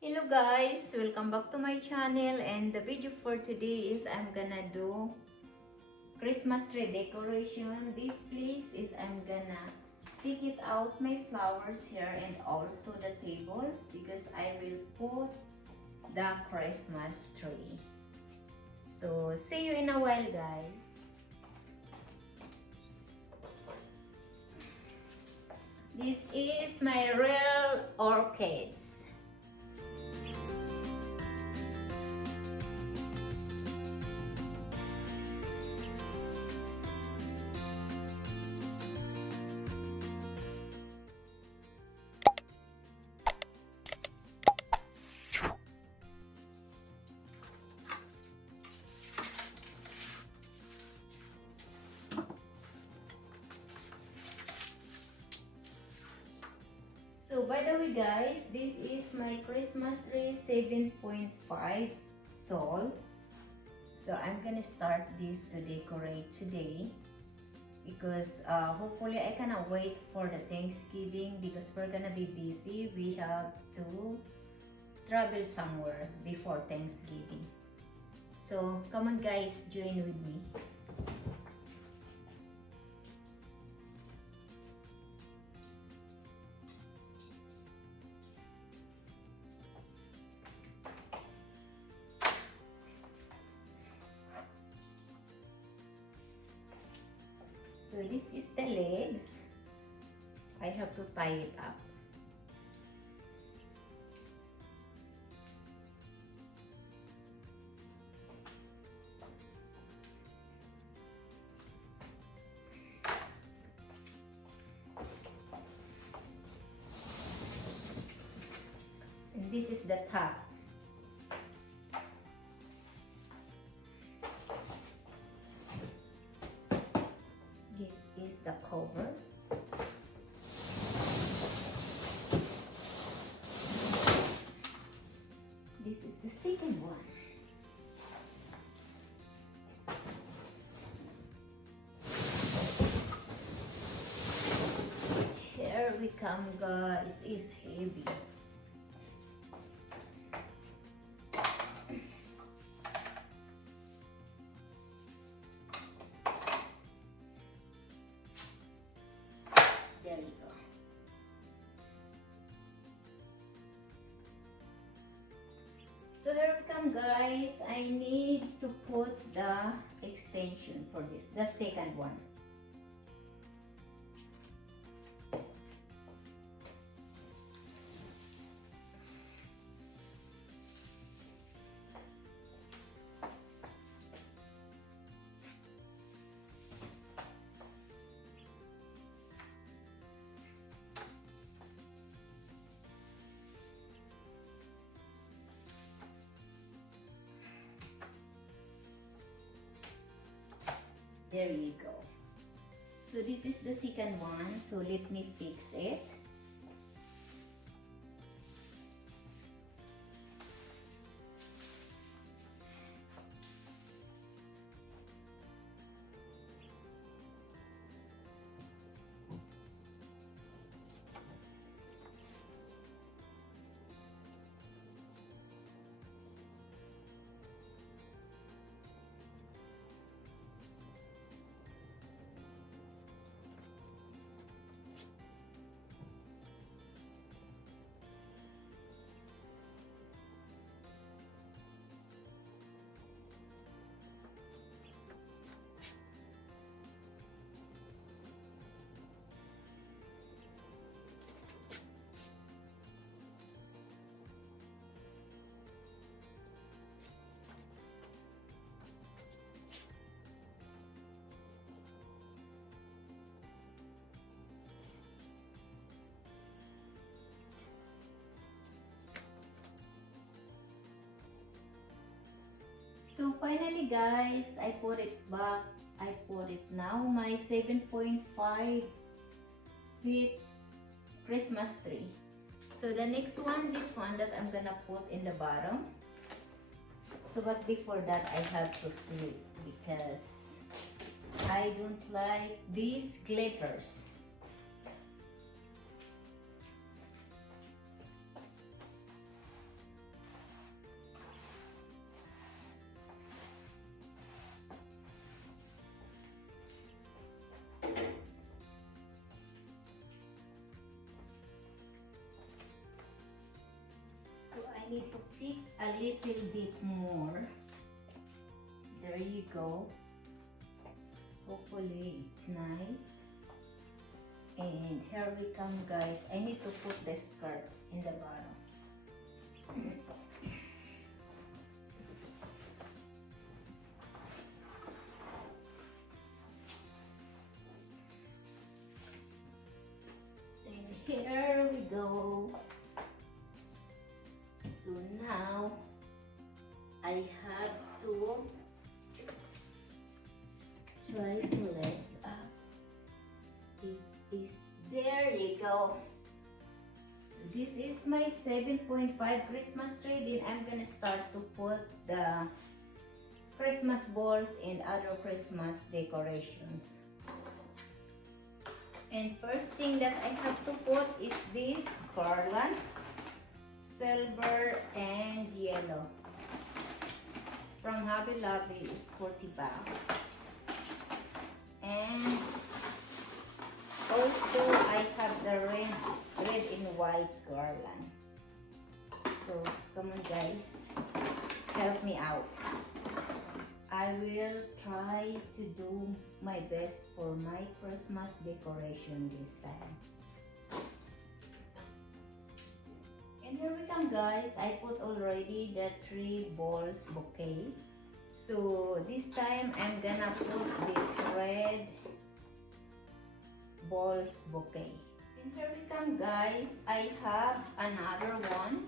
Hello guys, welcome back to my channel, and the video for today is I'm gonna do Christmas tree decoration. This place is I'm gonna take it out my flowers here and also the tables because I will put the Christmas tree. So see you in a while guys. This is my real orchids. So by the way guys, this is my Christmas tree 7.5 tall. So I'm gonna start this to decorate today because hopefully I cannot wait for the Thanksgiving because we're gonna be busy. We have to travel somewhere before Thanksgiving. So come on guys, join with me. So this is the legs. I have to tie it up. And this is the top. This is the cover. This is the second one. Here we come guys, it's heavy. There you go. So here we come guys, I need to put the extension for this, the second one. There you go. So this is the second one, so let me fix it. So finally guys, I put it back. I put it now, my 7.5 feet Christmas tree. So the next one, this one that I'm gonna put in the bottom. So but before that, I have to sweep because I don't like these glitters. I need to fix a little bit more. There you go. Hopefully it's nice. And here we come, guys. I need to put the skirt in the bottom. And here we go. So now I have to try to let up. It is, there you go. So this is my 7.5 Christmas tree. Then I'm gonna start to put the Christmas balls and other Christmas decorations. And first thing that I have to put is this garland, silver and yellow. It's from Hobby Lobby. It's 40 bucks. And also I have the red and white garland. So come on, guys, help me out. I will try to do my best for my Christmas decoration this time. And here we come, guys. I put already the 3 balls bouquet. So this time I'm gonna put this red balls bouquet. And here we come, guys. I have another one.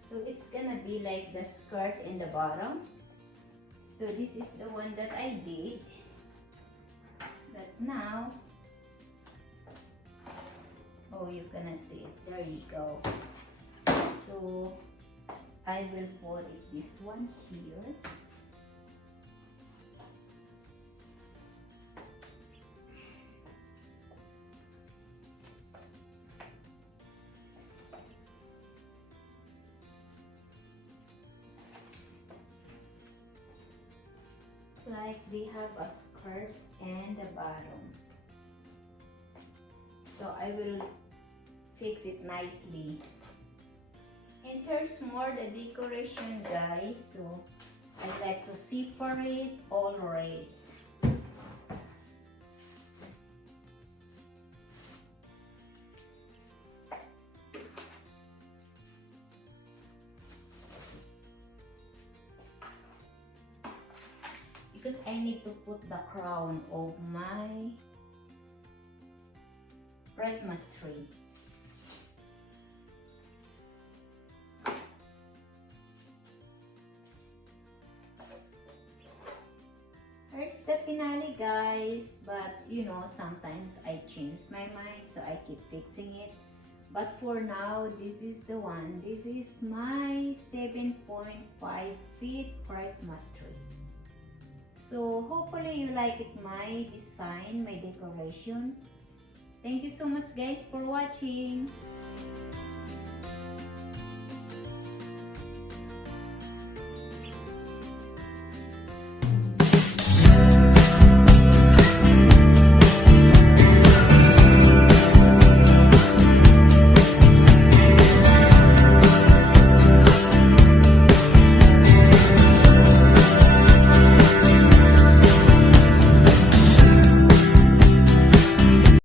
So it's gonna be like the skirt in the bottom. So this is the one that I did. But now, oh, you're gonna see it. There you go. So I will put it, this one here. Like they have a skirt and a bottom. So I will fix it nicely. And here's more the decoration, guys. So I like to separate all reds. Because I need to put the crown of my Christmas tree. Here's the finale, guys. But you know, sometimes I change my mind, so I keep fixing it. But for now, this is the one. This is my 7.5 feet Christmas tree. So hopefully you like it, my design, my decoration. Thank you so much, guys, for watching.